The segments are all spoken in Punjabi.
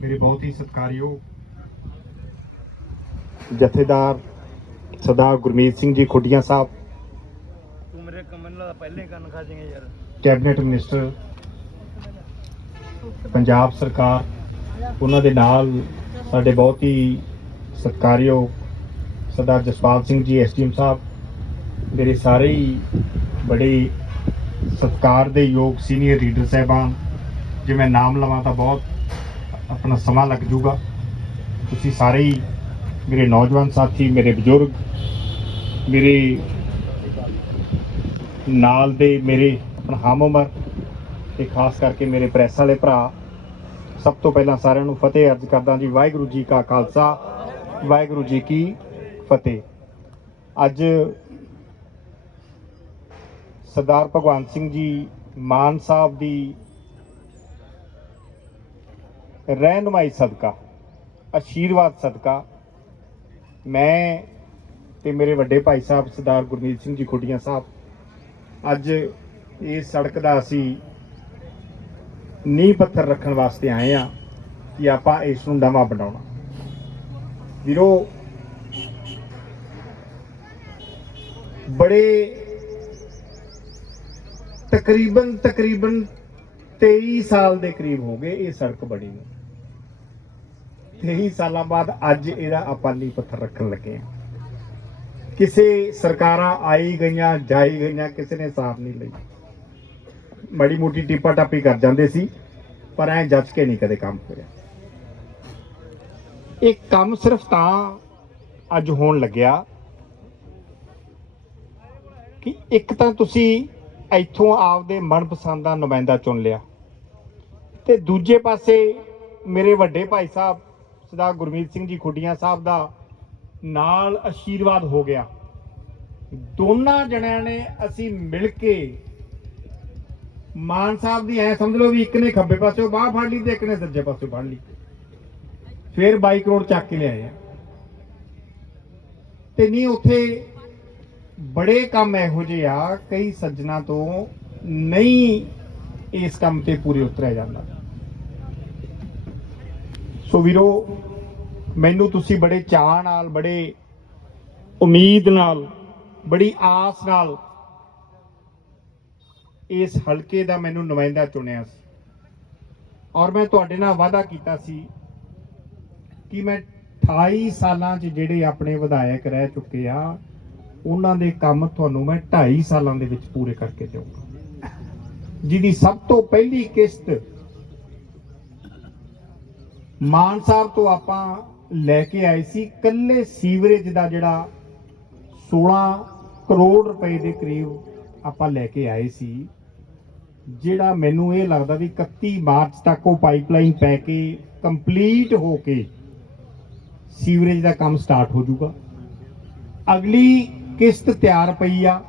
ਮੇਰੇ ਬਹੁਤ ਹੀ ਸਤਿਕਾਰਯੋਗ ਜਥੇਦਾਰ ਸਰਦਾਰ ਗੁਰਮੀਤ ਸਿੰਘ ਜੀ ਖੁੱਡੀਆਂ ਸਾਹਿਬ। ਤੂੰ ਮੇਰੇ ਕਮਨ ਨਾਲ ਪਹਿਲੇ ਕੰਨ ਖਾ ਜਾਏਗਾ ਯਾਰ। ਕੈਬਨਿਟ ਮਿਨਿਸਟਰ ਪੰਜਾਬ ਸਰਕਾਰ ਉਹਨਾਂ ਦੇ ਨਾਲ ਸਾਡੇ ਬਹੁਤ ਹੀ ਸਤਿਕਾਰਯੋਗ ਸਰਦਾਰ ਜਸਪਾਲ ਸਿੰਘ ਜੀ ਐਸਡੀਐਮ ਸਾਹਿਬ ਮੇਰੇ ਸਾਰੇ ਹੀ ਬੜੇ ਸਤਿਕਾਰ ਦੇ ਯੋਗ ਸੀਨੀਅਰ ਲੀਡਰ ਸਾਹਿਬਾਨ। ਜੇ ਮੈਂ ਨਾਮ ਲਵਾਂ ਤਾਂ ਬਹੁਤ ਆਪਣਾ ਸਮਾਂ ਲੱਗ ਜਾਊਗਾ। ਤੁਸੀਂ ਸਾਰੇ ਹੀ ਮੇਰੇ ਨੌਜਵਾਨ ਸਾਥੀ, ਮੇਰੇ ਬਜ਼ੁਰਗ, ਮੇਰੇ ਨਾਲ ਦੇ ਮੇਰੇ ਆਪਣਾ ਹਮ ਉਮਰ ਤੇ ਖਾਸ ਕਰਕੇ ਮੇਰੇ ਪ੍ਰੈਸ ਵਾਲੇ ਭਰਾ, ਸਭ ਤੋਂ ਪਹਿਲਾਂ ਸਾਰਿਆਂ ਨੂੰ ਫਤਿਹ ਅਰਜ਼ ਕਰਦਾ ਜੀ, ਵਾਹਿਗੁਰੂ ਜੀ ਕਾ ਖਾਲਸਾ, ਵਾਹਿਗੁਰੂ ਜੀ ਕੀ ਫਤਿਹ। ਅੱਜ ਸਰਦਾਰ ਭਗਵੰਤ ਸਿੰਘ ਜੀ ਮਾਨ ਸਾਹਿਬ ਦੀ ਰਹਿਨੁਮਾਈ ਸਦਕਾ ਆਸ਼ੀਰਵਾਦ ਸਦਕਾ। ਮੈਂ ਤੇ ਮੇਰੇ ਵੱਡੇ ਭਾਈ ਸਾਹਿਬ ਸਰਦਾਰ ਗੁਰਮੀਤ ਸਿੰਘ ਜੀ ਖੁੱਡੀਆਂ ਸਾਹਿਬ, ਅੱਜ ਇਸ ਸੜਕ ਦਾ ਅਸੀਂ ਨੀਂਹ ਪੱਥਰ ਰੱਖਣ ਵਾਸਤੇ ਆਏ ਆ ਕਿ ਆਪਾਂ ਇਸ ਨੂੰ ਨਵਾਂ ਬਣਾਉਣਾ। ਵੀਰੋ, ਬੜੇ ਤਕਰੀਬਨ ਤਕਰੀਬਨ 23 ਸਾਲ ਦੇ ਕਰੀਬ ਹੋ ਗਏ ਇਹ ਸੜਕ ਬਣੀ ਨੂੰ। 23 ਸਾਲਾਂ ਬਾਅਦ ਅੱਜ ਇਹਦਾ ਆਪਾਂ ਪੱਥਰ ਰੱਖਣ ਲੱਗੇ ਆ ਕਿਸੇ ਸਰਕਾਰਾਂ ਆਈ ਗਈਆਂ, ਜਾਈ ਗਈਆਂ, ਕਿਸੇ ਨੇ ਸਾਥ ਨਹੀਂ ਲਈ। ਮੜੀ ਮੋਟੀ ਟਿੱਪਾ ਟਾਪੀ ਕਰ ਜਾਂਦੇ ਸੀ, ਪਰ ਐ ਜੱਜ ਕੇ ਨਹੀਂ ਕਦੇ ਕੰਮ ਹੋਇਆ। ਇਹ ਕੰਮ ਸਿਰਫ ਤਾਂ ਅੱਜ ਹੋਣ ਲੱਗਿਆ ਕਿ ਇੱਕ ਤਾਂ ਤੁਸੀਂ ਇੱਥੋਂ ਆਪਦੇ ਮਨਪਸੰਦ ਦਾ ਨੁਮਾਇੰਦਾ ਚੁਣ ਲਿਆ। ਤੇ ਦੂਜੇ ਪਾਸੇ ਮੇਰੇ ਵੱਡੇ ਭਾਈ ਸਾਹਿਬ, ਸਰਦਾਰ ਗੁਰਮੀਤ ਸਿੰਘ ਜੀ ਖੁੱਡੀਆਂ ਸਾਹਿਬ ਦਾ ਨਾਲ ਆਸ਼ੀਰਵਾਦ ਹੋ ਗਿਆ। ਦੋਨਾਂ ਜਣਿਆਂ ਨੇ ਅਸੀਂ ਮਿਲ ਕੇ ਮਾਨ ਸਾਹਿਬ ਦੀ ਐ ਸਮਝ ਲਓ ਵੀ ਇੱਕ ਨੇ ਖੱਬੇ ਪਾਸਿਓਂ ਬਾਹ ਫੜ ਲਈ ਤੇ ਇੱਕ ਨੇ ਸੱਜੇ ਪਾਸਿਓਂ ਫੜ ਲਈ। ਫਿਰ 22 ਕਰੋੜ ਚੱਕ ਕੇ ਲਿਆਏ ਆ। ਤੇ ਨਹੀਂ, ਉੱਥੇ ਬੜੇ ਕੰਮ ਇਹੋ ਜਿਹੇ ਆ, ਕਈ ਸੱਜਣਾ ਤੋਂ ਨਹੀਂ ਇਸ ਕੰਮ ਤੇ ਪੂਰੇ ਉਤਰਿਆ ਜਾਂਦਾ। ਸੋ ਵੀਰੋ, ਮੈਨੂੰ ਤੁਸੀਂ ਬੜੇ ਚਾਅ ਨਾਲ, ਬੜੇ ਉਮੀਦ ਨਾਲ, ਬੜੀ ਆਸ ਨਾਲ ਇਸ ਹਲਕੇ ਦਾ ਮੈਨੂੰ ਨੁਮਾਇੰਦਾ ਚੁਣਿਆ ਸੀ। ਔਰ ਮੈਂ ਤੁਹਾਡੇ ਨਾਲ ਵਾਅਦਾ ਕੀਤਾ ਸੀ ਕਿ ਮੈਂ 28 ਸਾਲਾਂ 'ਚ ਜਿਹੜੇ ਆਪਣੇ ਵਿਧਾਇਕ ਰਹਿ ਚੁੱਕੇ ਆ, ਉਹਨਾਂ ਦੇ ਕੰਮ ਤੁਹਾਨੂੰ ਮੈਂ 2.5 ਸਾਲਾਂ ਦੇ ਵਿੱਚ ਪੂਰੇ ਕਰਕੇ ਦੇਵਾਂਗਾ। ਜਿਹਦੀ ਸਭ ਤੋਂ ਪਹਿਲੀ ਕਿਸ਼ਤ ਮਾਨ ਸਾਹਿਬ ਤੋਂ ਆਪਾਂ ਲੈ ਕੇ ਆਏ ਸੀ ਕੱਲੇ ਸੀਵਰੇਜ ਦਾ ਜਿਹੜਾ 16 ਕਰੋੜ ਰੁਪਏ ਦੇ ਕਰੀਬ ਆਪਾਂ ਲੈ ਕੇ ਆਏ ਸੀ, ਜਿਹੜਾ ਮੈਨੂੰ ਇਹ ਲੱਗਦਾ ਵੀ 31 ਮਾਰਚ ਤੱਕ ਉਹ ਪਾਈਪਲਾਈਨ ਪੈ ਕੇ ਕੰਪਲੀਟ ਹੋ ਕੇ ਸੀਵਰੇਜ ਦਾ ਕੰਮ ਸਟਾਰਟ ਹੋ ਜਾਊਗਾ। ਅਗਲੀ ਕਿਸ਼ਤ ਤਿਆਰ ਪਈ ਆ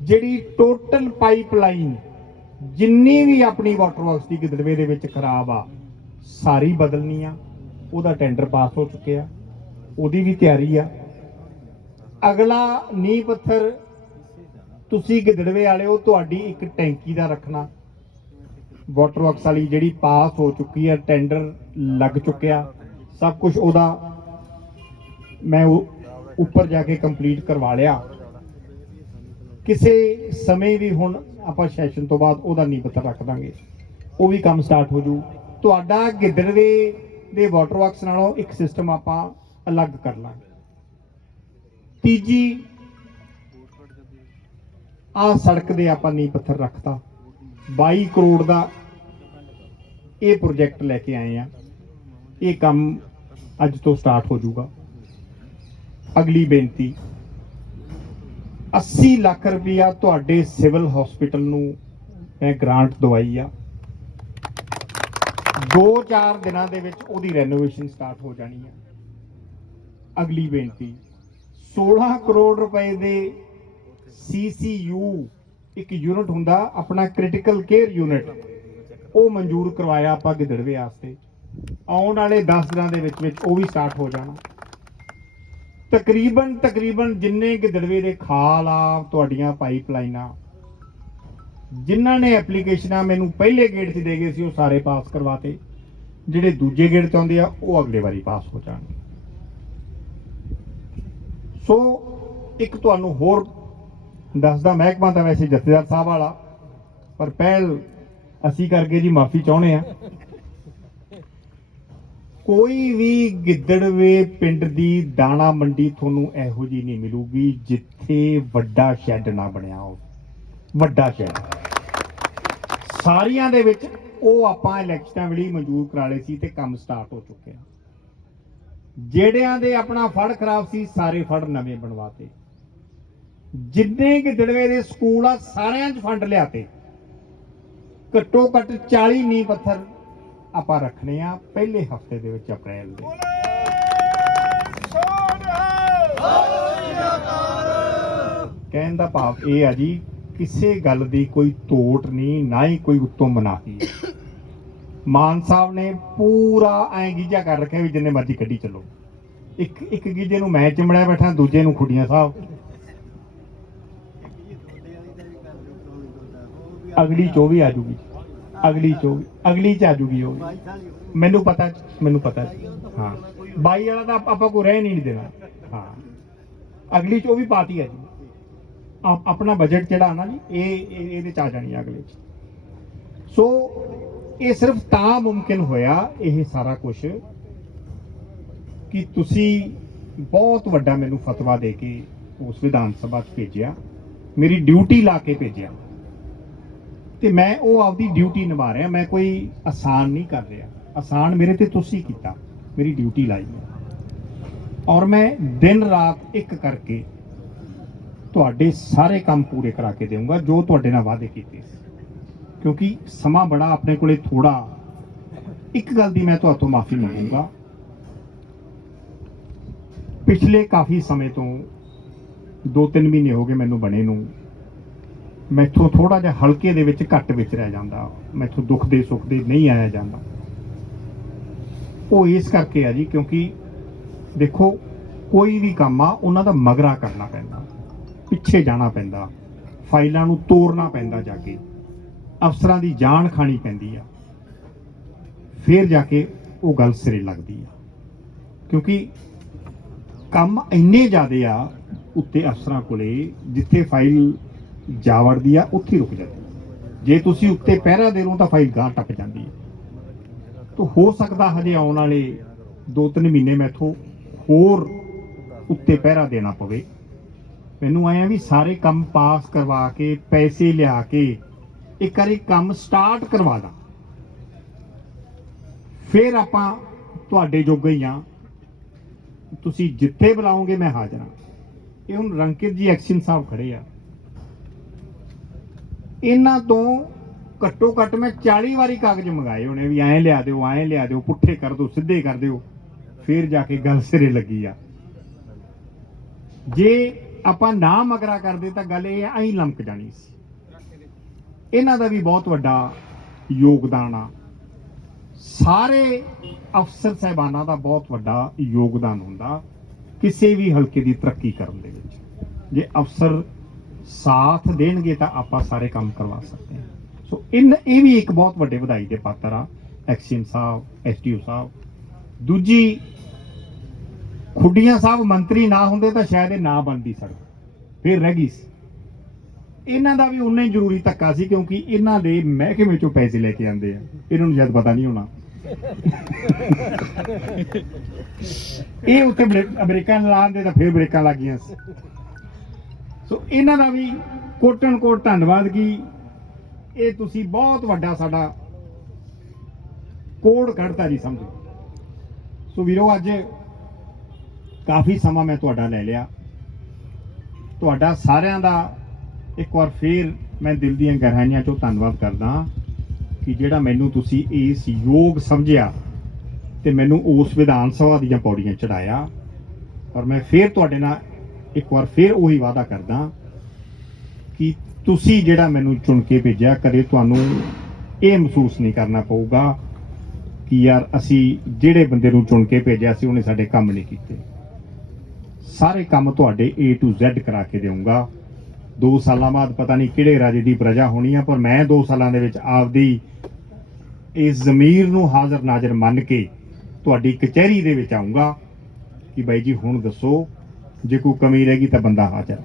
ਜਿਹੜੀ ਟੋਟਲ ਪਾਈਪਲਾਈਨ ਜਿੰਨੀ ਵੀ ਆਪਣੀ ਵਾਟਰ ਵਰਕਸ ਦੀ ਗਿੱਦੜਵੇ ਦੇ ਵਿੱਚ ਖਰਾਬ ਆ, ਸਾਰੀ ਬਦਲਣੀ ਆ। ਉਹਦਾ ਟੈਂਡਰ ਪਾਸ ਹੋ ਚੁੱਕਿਆ। ਉਹਦੀ ਵੀ ਤਿਆਰੀ ਆ। ਅਗਲਾ ਨੀਂਹ ਪੱਥਰ ਤੁਸੀਂ ਗਿੱਦੜਵੇ ਵਾਲਿਓ ਤੁਹਾਡੀ ਇੱਕ ਟੈਂਕੀ ਦਾ ਰੱਖਣਾ। ਵਾਟਰ ਵਰਕਸ ਵਾਲੀ ਜਿਹੜੀ ਪਾਸ ਹੋ ਚੁੱਕੀ ਹੈ ਟੈਂਡਰ ਲੱਗ ਚੁੱਕਿਆ। ਸਭ ਕੁਝ ਉਹਦਾ ਮੈਂ ਉਹ ਉੱਪਰ ਜਾ ਕੇ ਕੰਪਲੀਟ ਕਰਵਾ ਲਿਆ। ਕਿਸੇ ਸਮੇਂ ਵੀ ਹੁਣ ਆਪਾਂ ਸੈਸ਼ਨ ਤੋਂ ਬਾਅਦ ਉਹਦਾ ਨੀਂਹ ਪੱਥਰ ਰੱਖ ਦਾਂਗੇ। ਉਹ ਵੀ ਕੰਮ ਸਟਾਰਟ ਹੋ ਜੂ। ਤੁਹਾਡਾ ਗਿੱਦੜਵੇ ਦੇ ਵਾਟਰ ਵਰਕਸ ਨਾਲੋਂ ਇੱਕ ਸਿਸਟਮ ਆਪਾਂ ਅਲੱਗ ਕਰ ਲਾਂਗੇ। ਤੀਜੀ ਆ ਸੜਕ ਦੇ ਆਪਾਂ ਨੀਂਹ ਪੱਥਰ ਰੱਖਤਾ। 22 ਕਰੋੜ ਦਾ ਇਹ ਪ੍ਰੋਜੈਕਟ ਲੈ ਕੇ ਆਏ ਆ। ਇਹ ਕੰਮ ਅੱਜ ਤੋਂ ਸਟਾਰਟ ਹੋ ਜਾਊਗਾ ਅਗਲੀ ਬੇਨਤੀ 80 ਲੱਖ ਰੁਪਇਆ ਤੁਹਾਡੇ ਸਿਵਲ ਹਸਪੀਟਲ ਨੂੰ ਮੈਂ ਗ੍ਰਾਂਟ ਦਵਾਈ ਆ। 2-4 ਦਿਨਾਂ ਦੇ ਵਿੱਚ ਉਹਦੀ ਰੈਨੋਵੇਸ਼ਨ ਸਟਾਰਟ ਹੋ ਜਾਣੀ ਆ। ਅਗਲੀ ਬੇਨਤੀ 16 ਕਰੋੜ ਰੁਪਏ ਦੇ ਸੀਸੀਯੂ ਇੱਕ ਯੂਨਿਟ ਹੁੰਦਾ, ਆਪਣਾ ਕ੍ਰਿਟੀਕਲ ਕੇਅਰ ਯੂਨਿਟ, ਉਹ ਮਨਜ਼ੂਰ ਕਰਵਾਇਆ ਆਪਾਂ ਗਿੱਦੜਵੇ ਵਾਸਤੇ। ਆਉਣ ਵਾਲੇ 10 ਦਿਨਾਂ ਦੇ ਵਿੱਚ ਵਿੱਚ ਉਹ ਵੀ ਸਟਾਰਟ ਹੋ ਜਾਣਾ। ਤਕਰੀਬਨ ਤਕਰੀਬਨ ਜਿੰਨੇ ਗਿੱਦੜਵੇ ਦੇ ਖਾਲ ਆ, ਤੁਹਾਡੀਆਂ ਪਾਈਪਲਾਈਨਾਂ, ਜਿਨ੍ਹਾਂ ਨੇ ਐਪਲੀਕੇਸ਼ਨਾਂ ਮੈਨੂੰ ਪਹਿਲੇ ਗੇਟ 'ਚ ਦੇ ਗਏ ਸੀ, ਉਹ ਸਾਰੇ ਪਾਸ ਕਰਵਾਤੇ। ਜਿਹੜੇ ਦੂਜੇ ਗੇੜ ਚ ਆਉਂਦੇ ਆ, ਉਹ ਅਗਲੇ ਵਾਰੀ ਪਾਸ ਹੋ ਜਾਣਗੇ। ਸੋ, ਇੱਕ ਤੁਹਾਨੂੰ ਹੋਰ ਦੱਸਦਾ, ਮਹਿਕਮਾ ਤਾਂ ਵੈਸੇ ਜਥੇਦਾਰ ਸਾਹਿਬ ਵਾਲਾ, ਪਰ ਪਹਿਲ ਅਸੀਂ ਕਰਕੇ ਜੀ ਮਾਫੀ ਚਾਹੁੰਦੇ ਆ ਕੋਈ ਵੀ ਗਿੱਦੜਵੇ ਪਿੰਡ ਦੀ ਦਾਣਾ ਮੰਡੀ ਤੁਹਾਨੂੰ ਇਹੋ ਜੀ ਨਹੀਂ ਮਿਲੂਗੀ ਜਿੱਥੇ ਵੱਡਾ ਸ਼ੈੱਡ ਨਾ ਬਣਿਆ ਹੋਵੇ। ਵੱਡਾ ਸ਼ੈੱਡ। ਸਾਰੀਆਂ ਦੇ ਵਿੱਚ ਉਹ ਆਪਾਂ ਇਲੈਕਸ਼ਨਾਂ ਵੇਲੇ ਮਨਜ਼ੂਰ ਕਰਾ ਲਏ ਸੀ ਤੇ ਕੰਮ ਸਟਾਰਟ ਹੋ ਚੁੱਕਿਆ ਜਿਹੜਿਆਂ ਦੇ ਆਪਣਾ ਫੜ ਖਰਾਬ ਸੀ, ਸਾਰੇ ਫੜ ਨਵੇਂ ਬਣਵਾਤੇ ਜਿੰਨੇ ਗਿੱਦੜਵੇ ਦੇ ਸਕੂਲ ਆ, ਸਾਰਿਆਂ 'ਚ ਫੰਡ ਲਿਆਤੇ ਘੱਟੋ ਘੱਟ 40 ਨੀਂਹ ਪੱਥਰ ਆਪਾਂ ਰੱਖਣੇ ਆ ਪਹਿਲੇ ਹਫ਼ਤੇ ਦੇ ਵਿੱਚ ਅਪ੍ਰੈਲ ਦੇ। ਕਹਿਣ ਦਾ ਭਾਵ ਇਹ ਆ ਜੀ, ਕਿਸੇ ਗੱਲ ਦੀ ਕੋਈ ਤੋਟ ਨਹੀਂ, ਨਾ ਹੀ ਕੋਈ ਉੱਤੋਂ ਮਨਾਹੀ। ਮਾਨ ਸਾਹਿਬ ਨੇ ਪੂਰਾ ਐਂ ਗੀਜਾ ਕਰ ਰੱਖਿਆ ਵੀ ਜਿੰਨੇ ਮਰਜ਼ੀ ਕੱਢੀ ਚੱਲੋ। ਇੱਕ ਇੱਕ ਗੀਜੇ ਨੂੰ ਮੈਂ ਚਿਮੜਿਆ ਬੈਠਾ, ਦੂਜੇ ਨੂੰ ਖੁੱਡੀਆਂ ਸਾਹਿਬ। ਅਗਲੀ 24 ਆ ਜੂਗੀ। ਅਗਲੀ 24 ਅਗਲੀ ਚ ਆ ਜੂਗੀ ਉਹ ਮੈਨੂੰ ਪਤਾ ਮੈਨੂੰ ਪਤਾ ਹਾਂ। ਬਾਈ ਵਾਲਾ ਤਾਂ ਆਪਾਂ ਕੋ ਰਹਿ ਨਹੀਂ ਦੇਣਾ। ਹਾਂ। ਅਗਲੀ 24 ਪਾਤੀ ਹੈ ਜੀ ਆਪ- ਆਪਣਾ ਬਜਟ ਜਿਹੜਾ ਨਾ ਜੀ, ਇਹ ਇਹਦੇ ਚ ਆ ਜਾਣੀ ਅਗਲੇ ਚ। ਸੋ, ਇਹ ਸਿਰਫ ਤਾਂ ਮੁਮਕਿਨ ਹੋਇਆ ਇਹ ਸਾਰਾ ਕੁਝ ਕਿ ਤੁਸੀਂ ਬਹੁਤ ਵੱਡਾ ਮੈਨੂੰ ਫਤਵਾ ਦੇ ਕੇ ਉਸ ਵਿਧਾਨ ਸਭਾ 'ਚ ਭੇਜਿਆ। ਮੇਰੀ ਡਿਊਟੀ ਲਾ ਕੇ ਭੇਜਿਆ। ਤੇ ਮੈਂ ਉਹ ਆਪਦੀ ਡਿਊਟੀ ਨਿਭਾ ਰਿਹਾ, ਮੈਂ ਕੋਈ ਆਸਾਨ ਨਹੀਂ ਕਰ ਰਿਹਾ। ਆਸਾਨ ਮੇਰੇ ਤੇ ਤੁਸੀਂ ਕੀਤਾ, ਮੇਰੀ ਡਿਊਟੀ ਲਾਈ ਹੈ। ਔਰ ਮੈਂ ਦਿਨ ਰਾਤ ਇੱਕ ਕਰਕੇ ਤੁਹਾਡੇ ਸਾਰੇ ਕੰਮ ਪੂਰੇ ਕਰਾ ਕੇ ਦੇਵਾਂਗਾ ਜੋ ਤੁਹਾਡੇ ਨਾਲ ਵਾਅਦੇ ਕੀਤੇ ਸੀ। ਕਿਉਂਕਿ ਸਮਾਂ ਬੜਾ ਆਪਣੇ ਕੋਲੇ ਥੋੜਾ ਇੱਕ ਗੱਲ ਦੀ ਮੈਂ ਤੁਹਾਤੋਂ ਮਾਫੀ ਮੰਗੂੰਗਾ। ਪਿਛਲੇ ਕਾਫੀ ਸਮੇਂ ਤੋਂ 2-3 ਮਹੀਨੇ ਹੋ ਗਏ ਮੈਨੂੰ ਬਣੇ ਨੂੰ। ਮੈਥੋਂ ਥੋੜਾ ਜਿਹਾ ਹਲਕੇ ਦੇ ਵਿੱਚ ਘੱਟ ਵਿੱਚ ਰਹਿ ਜਾਂਦਾ। ਮੈਥੋਂ ਦੁੱਖ ਦੇ, ਸੁੱਖ ਦੇ ਨਹੀਂ ਆਇਆ ਜਾਂਦਾ। ਉਹ ਇਸ ਕਰਕੇ ਆ ਜੀ, ਕਿਉਂਕਿ ਦੇਖੋ, ਕੋਈ ਵੀ ਕੰਮ ਆ, ਉਹਨਾਂ ਦਾ ਮਗਰਾ ਕਰਨਾ ਪੈਂਦਾ। ਪਿੱਛੇ ਜਾਣਾ ਪੈਂਦਾ। ਫਾਈਲਾਂ ਨੂੰ ਤੋੜਨਾ ਪੈਂਦਾ ਜਾ ਕੇ। ਅਫਸਰਾਂ ਦੀ ਜਾਨ ਖਾਣੀ ਪੈਂਦੀ ਆ। ਫਿਰ ਜਾ ਕੇ ਉਹ ਗੱਲ ਸਿਰੇ ਲੱਗਦੀ ਆ। ਕਿਉਂਕਿ ਕੰਮ ਇੰਨੇ ਜ਼ਿਆਦੇ ਆ ਉੱਤੇ ਅਫਸਰਾਂ ਕੋਲੇ, ਜਿੱਥੇ ਫਾਈਲ ਜਾ ਵੜਦੀ ਆ, ਉੱਥੇ ਰੁਕ ਜਾਂਦੀ ਜੇ ਤੁਸੀਂ ਉੱਤੇ ਪਹਿਰਾ ਦੇ ਰਹੋ ਤਾਂ ਫਾਈਲ ਗਾਂ ਟੱਪ ਜਾਂਦੀ ਹੈ ਤਾਂ ਹੋ ਸਕਦਾ ਹਜੇ ਆਉਣ ਵਾਲੇ 2-3 ਮਹੀਨੇ ਮੈਥੋਂ ਹੋਰ ਉੱਤੇ ਪਹਿਰਾ ਦੇਣਾ ਪਵੇ। ਮੈਨੂੰ ਆਇਆ ਵੀ ਸਾਰੇ ਕੰਮ ਪਾਸ ਕਰਵਾ ਕੇ, ਪੈਸੇ ਲਿਆ ਕੇ, ਇੱਕ ਵਾਰੀ ਕੰਮ ਸਟਾਰਟ ਕਰਵਾ ਦਾਂ। ਫਿਰ ਆਪਾਂ ਤੁਹਾਡੇ ਜੋਗੇ ਹੀ ਆ। ਤੁਸੀਂ ਜਿੱਥੇ ਬੁਲਾਓਗੇ ਮੈਂ ਹਾਜ਼ਰ ਹਾਂ ਇਹ ਹੁਣ ਰੰਕਿਤ ਜੀ ਐਕਸ਼ਨ ਸਾਹਿਬ ਖੜੇ ਆ। ਇਹਨਾਂ ਤੋਂ ਘੱਟੋ ਘੱਟ ਮੈਂ 40 ਵਾਰੀ ਕਾਗਜ਼ ਮੰਗਾਏ ਹੋਣੇ ਵੀ ਐਂ ਲਿਆ ਦਿਓ, ਐਂ ਲਿਆ ਦਿਓ, ਪੁੱਠੇ ਕਰ ਦਿਓ, ਸਿੱਧੇ ਕਰ ਦਿਓ। ਫਿਰ ਜਾ ਕੇ ਗੱਲ ਸਿਰੇ ਲੱਗੀ ਆ। ਜੇ ਆਪਾਂ ਨਾ ਮਗਰਾ ਕਰਦੇ ਤਾਂ ਗੱਲ ਇਹ ਐਂ ਲੰਮਕ ਜਾਣੀ ਸੀ। ਇਹਨਾਂ ਦਾ ਵੀ ਬਹੁਤ ਵੱਡਾ ਯੋਗਦਾਨ ਆ। ਸਾਰੇ ਅਫਸਰ ਸਹਿਬਾਨਾਂ ਦਾ ਬਹੁਤ ਵੱਡਾ ਯੋਗਦਾਨ ਹੁੰਦਾ ਕਿਸੇ ਵੀ ਹਲਕੇ ਦੀ ਤਰੱਕੀ ਕਰਨ ਦੇ ਵਿੱਚ। ਜੇ ਅਫਸਰ ਸਾਥ ਦੇਣਗੇ ਤਾਂ ਆਪਾਂ ਸਾਰੇ ਕੰਮ ਕਰਵਾ ਸਕਦੇ ਹਾਂ। ਸੋ ਇਨ ਇਹ ਵੀ ਇੱਕ ਬਹੁਤ ਵੱਡੇ ਵਧਾਈ ਦੇ ਪਾਤਰ ਆ ਐਕਸੀਅਨ ਸਾਹਿਬ, ਐਸਟੀਓ ਸਾਹਿਬ। ਦੂਜੀ, ਖੁੱਡੀਆਂ ਸਾਹਿਬ ਮੰਤਰੀ ਨਾ ਹੁੰਦੇ ਤਾਂ ਸ਼ਾਇਦ ਇਹ ਨਾ ਬਣਦੀ ਸੜਕ। ਫਿਰ ਰਹਿ ਗਈ ਸੀ ਇਹਨਾਂ ਦਾ ਵੀ ਉਨਾ ਹੀ ਜ਼ਰੂਰੀ ਧੱਕਾ ਸੀ ਕਿਉਂਕਿ ਇਹਨਾਂ ਦੇ ਮਹਿਕਮੇ ਚੋਂ ਪੈਸੇ ਲੈ ਕੇ ਆਉਂਦੇ ਆ। ਇਹਨਾਂ ਨੂੰ ਸ਼ਾਇਦ ਪਤਾ ਨਹੀਂ ਹੋਣਾ। ਇਹ ਉੱਥੇ ਬ੍ਰੇ- ਅਮਰੀਕਾ ਨਾਲ ਤਾਂ ਫਿਰ ਬ੍ਰੇਕਾਂ ਲੱਗ ਗਈਆਂ ਸੀ। ਸੋ ਇਹਨਾਂ ਦਾ ਵੀ ਕੋਟਨ ਕੋਟ ਧੰਨਵਾਦ ਕੀ ਇਹ ਤੁਸੀਂ ਬਹੁਤ ਵੱਡਾ ਸਾਡਾ ਕੋਡ ਕੱਢਤਾ ਜੀ ਸਮਝੋ। ਸੋ ਵੀਰੋ, ਅੱਜ ਕਾਫੀ ਸਮਾਂ ਮੈਂ ਤੁਹਾਡਾ ਲੈ ਲਿਆ। ਤੁਹਾਡਾ ਸਾਰਿਆਂ ਦਾ ਇੱਕ ਵਾਰ ਫੇਰ ਮੈਂ ਦਿਲ ਦੀਆਂ ਗਹਿਰਾਈਆਂ ਚੋਂ ਧੰਨਵਾਦ ਕਰਦਾ ਕਿ ਜਿਹੜਾ ਮੈਨੂੰ ਤੁਸੀਂ ਇਸ ਯੋਗ ਸਮਝਿਆ ਤੇ ਮੈਨੂੰ ਉਸ ਵਿਧਾਨ ਸਭਾ ਦੀਆਂ ਪੌੜੀਆਂ ਚੜਾਇਆ ਔਰ ਮੈਂ ਫੇਰ ਤੁਹਾਡੇ ਨਾਲ ਇੱਕ ਵਾਰ ਫੇਰ ਉਹੀ ਵਾਅਦਾ ਕਰਦਾ ਕਿ ਤੁਸੀਂ ਜਿਹੜਾ ਮੈਨੂੰ ਚੁਣ ਕੇ ਭੇਜਿਆ, ਕਦੇ ਤੁਹਾਨੂੰ ਇਹ ਮਹਿਸੂਸ ਨਹੀਂ ਕਰਨਾ ਪਊਗਾ ਕਿ ਯਾਰ ਅਸੀਂ ਜਿਹੜੇ ਬੰਦੇ ਨੂੰ ਚੁਣ ਕੇ ਭੇਜਿਆ ਸੀ, ਉਹਨੇ ਸਾਡੇ ਕੰਮ ਨਹੀਂ ਕੀਤੇ। ਸਾਰੇ ਕੰਮ ਤੁਹਾਡੇ A to Z ਕਰਾ ਕੇ ਦੇਵਾਂਗਾ 2 ਸਾਲਾਂ ਬਾਅਦ ਪਤਾ ਨਹੀਂ ਕਿਹੜੇ ਰਾਜੇ ਦੀ ਪ੍ਰਜਾ ਹੋਣੀ ਆ, ਪਰ ਮੈਂ 2 ਸਾਲਾਂ ਦੇ ਵਿੱਚ ਆਪਦੀ ਇਸ ਜ਼ਮੀਰ ਨੂੰ ਹਾਜ਼ਰ ਨਾਜ਼ਰ ਮੰਨ ਕੇ ਤੁਹਾਡੀ ਕਚਹਿਰੀ ਦੇ ਵਿੱਚ ਆਉਂਗਾ ਕਿ ਬਾਈ ਜੀ ਹੁਣ ਦੱਸੋ ਜੇ ਕੋਈ ਕਮੀ ਰਹਿ ਗਈ ਤਾਂ ਬੰਦਾ ਹਾਜ਼ਰ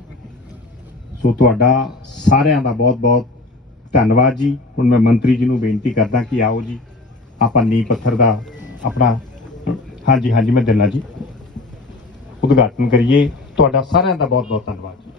ਸੋ ਤੁਹਾਡਾ ਸਾਰਿਆਂ ਦਾ ਬਹੁਤ ਬਹੁਤ ਧੰਨਵਾਦ ਜੀ। ਹੁਣ ਮੈਂ ਮੰਤਰੀ ਜੀ ਨੂੰ ਬੇਨਤੀ ਕਰਦਾ ਕਿ ਆਓ ਜੀ, ਆਪਾਂ ਨੀਂਹ ਪੱਥਰ ਦਾ ਆਪਣਾ, ਹਾਂਜੀ ਹਾਂਜੀ, ਮੈਂ ਦਿੰਦਾ ਜੀ। ਉਦਘਾਟਨ ਕਰੀਏ। ਤੁਹਾਡਾ ਸਾਰਿਆਂ ਦਾ ਬਹੁਤ ਬਹੁਤ ਧੰਨਵਾਦ ਜੀ।